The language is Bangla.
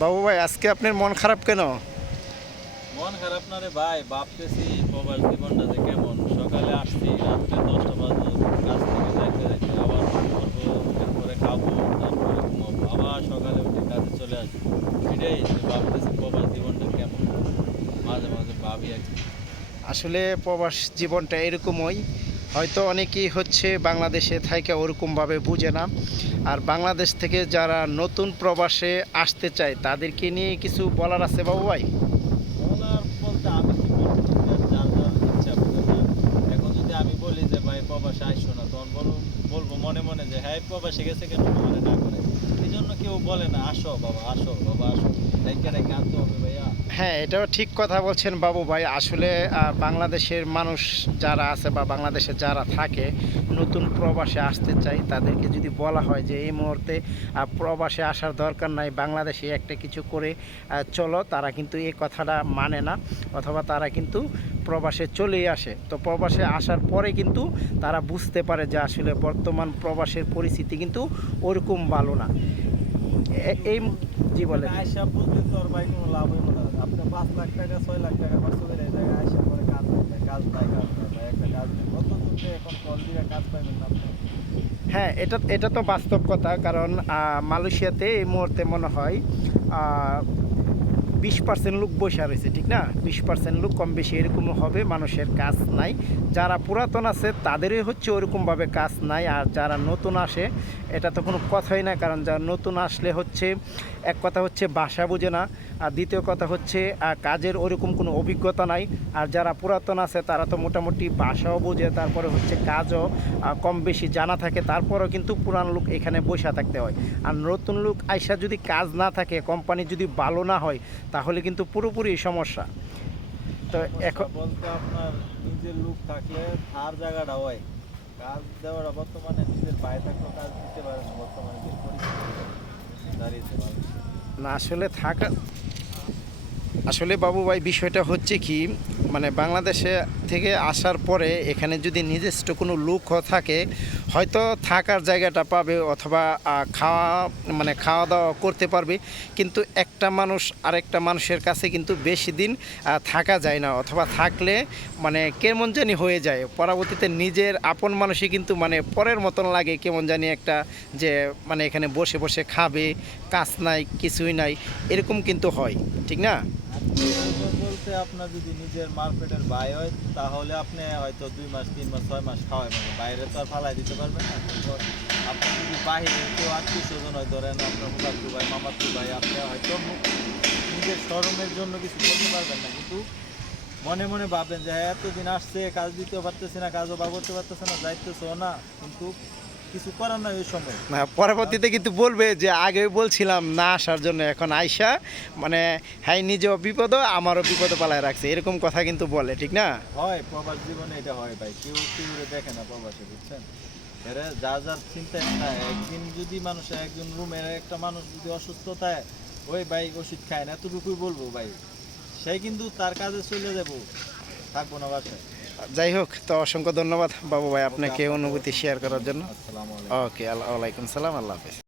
বাবু ভাই, আজকে আপনার মন খারাপ কেন? মন খারাপ না রে ভাই, ভাবতেছি প্রবাস জীবনটা যে কেমন। সকালে আসছি, রাত্রে 10টা বাজে কাজ থেকে যাইতে যাইতে আবার করবো, এরপরে খাবো, তারপরে ঘুমাবো, আবার সকালে উঠে কাজে চলে আসবো। এটাই যে ভাবতেছি প্রবাস জীবনটা কেমন, মাঝে মাঝে ভাবি আর কি। আসলে প্রবাস জীবনটা এরকমই। হয়তো অনেকেই হচ্ছে বাংলাদেশে থাইকা ওরকমভাবে বুঝে না। আর বাংলাদেশ থেকে যারা নতুন প্রবাসে আসতে চায় তাদেরকে নিয়ে কিছু বলার আছে বাবু ভাই? বলার বলতে আমি কি বলবো, যার যার যার ইচ্ছা বুঝে না। এখন যদি আমি বলি যে ভাই প্রবাসে আইসো না, তখন বলবো মনে মনে যে হ্যাঁ প্রবাসে গেছে কেন মানে না করে। এই জন্য কেউ বলে না আসো বাবা, আসো বাবা, আসো। ডাইকা ডাইকা আনতে হবে ভাইয়া। হ্যাঁ, এটাও ঠিক কথা বলছেন বাবু ভাই। আসলে বাংলাদেশের মানুষ যারা আছে বা বাংলাদেশে যারা থাকে, নতুন প্রবাসে আসতে চায়, তাদেরকে যদি বলা হয় যে এই মুহূর্তে প্রবাসে আসার দরকার নাই, বাংলাদেশে একটা কিছু করে চলো, তারা কিন্তু এই কথাটা মানে না, অথবা তারা কিন্তু প্রবাসে চলেই আসে। তো প্রবাসে আসার পরে কিন্তু তারা বুঝতে পারে যে আসলে বর্তমান প্রবাসের পরিস্থিতি কিন্তু ওরকম ভালো না। এই জি বলেন। আয়সা বলতে তো আর ভাই কোনো লাভ হইব না। আপনি 5 লাখ টাকা 6 লাখ টাকা খরচ করে এই জায়গায় আয়সা পরে কাজ নাই, কাজ নাই, কাজ নাই ভাই, একটা কাজ নেই। কত দূরে এখন কল দিয়ে কাজ পাইবেন না আপনি। হ্যাঁ, এটা এটা তো বাস্তব কথা। কারণ মালয়েশিয়াতে এই মুহূর্তে মনে হয় 20% লোক বসে রয়েছে, ঠিক না? 20% লোক কম বেশি এরকমও হবে, মানুষের কাজ নাই। যারা পুরাতন আছে তাদেরই হচ্ছে ওরকমভাবে কাজ নাই। আর যারা নতুন আসে, এটা তো কোনো কথাই না। কারণ যারা নতুন আসলে হচ্ছে, এক কথা হচ্ছে ভাষা বোঝে না, আর দ্বিতীয় কথা হচ্ছে কাজের ওরকম কোনো অভিজ্ঞতা নাই। আর যারা পুরাতন আছে তারা তো মোটামুটি ভাষাও বোঝে, তারপরে হচ্ছে কাজও কম বেশি জানা থাকে, তারপরেও কিন্তু পুরান লোক এখানে বসে থাকতে হয়। আর নতুন লোক আইসা যদি কাজ না থাকে, কোম্পানি যদি ভালো না হয়, তাহলে কিন্তু পুরোপুরি সমস্যা। তো সমস্যা এখন বলতে আপনার নিজের লোক থাকলে আর জায়গাটা হয়। কাজ দেওয়াটা বর্তমানে নিজের পায়ে থাকলেও কাজ দিতে পারে না, বর্তমানে যে পরিস্থিতি দাঁড়িয়েছে মানুষের। না, আসলে থাকা, আসলে বাবু ভাই বিষয়টা হচ্ছে কি, মানে বাংলাদেশে থেকে আসার পরে এখানে যদি নিজস্ব কোনো লোক থাকে, হয়তো থাকার জায়গাটা পাবে, অথবা খাওয়া, মানে খাওয়া দাওয়া করতে পারবে। কিন্তু একটা মানুষ আরেকটা মানুষের কাছে কিন্তু বেশি দিন থাকা যায় না, অথবা থাকলে মানে কেমন জানি হয়ে যায়। পরবর্তীতে নিজের আপন মানুষই কিন্তু মানে পরের মতন লাগে, কেমন জানি একটা, যে মানে এখানে বসে বসে খাবে, কাজ নাই, কিছুই নাই, এরকম কিন্তু হয়, ঠিক না? বলতে আপনার যদি নিজের মার্কেটের ভাই হয়, তাহলে আপনি হয়তো 2 মাস 3 মাস 6 মাস খাওয়াই, মানে বাইরে তো আর ফালাই দিতে পারবেন না। তারপর আপনি যদি বাহিরে কেউ আত্মীয় স্বজন হয়, ধরেন আপনার ফুফাতো ভাই, মামাতো ভাই, আপনি হয়তো নিজের শরমের জন্য কিছু বলতে পারবেন না, কিন্তু মনে মনে ভাবেন যে হ্যাঁ এতদিন আসছে, কাজ দিতেও পারতেছি না, কাজও বা করতে পারতেছে না, যাইতেছেও না, কিন্তু কিছু করার নাই ওই সময়। না, পরবর্তীতে কিন্তু বলবে যে আগে বলছিলাম না আসার জন্য, এখন আইসা মানে হ্যাঁ নিজেও বিপদ, আমারও বিপদে পালায় রাখছে, এরকম কথা কিন্তু বলে, ঠিক না? হয় প্রবাস জীবনে এটা হয় ভাই, কেউ কেউ দেখে না প্রবাসে, বুঝছেন। এরা যার যার চিন্তায় খায়। একদিন যদি মানুষের একজন রুমের একটা মানুষ যদি অসুস্থ থাকে, ওই ভাই ওষুধ খায় না, এতটুকুই বলবো ভাই, সে কিন্তু তার কাজে চলে যাবো, থাকবো না বাসায়। যাই হোক, তো অসংখ্য ধন্যবাদ বাবু ভাই ওকে, আপনাকে আপনাকে অনুভূতি শেয়ার করার জন্য। আসসালামু আলাইকুম। ওকে, আল্লাহ, ওয়ালাইকুম সালাম, আল্লাহ হাফিজ।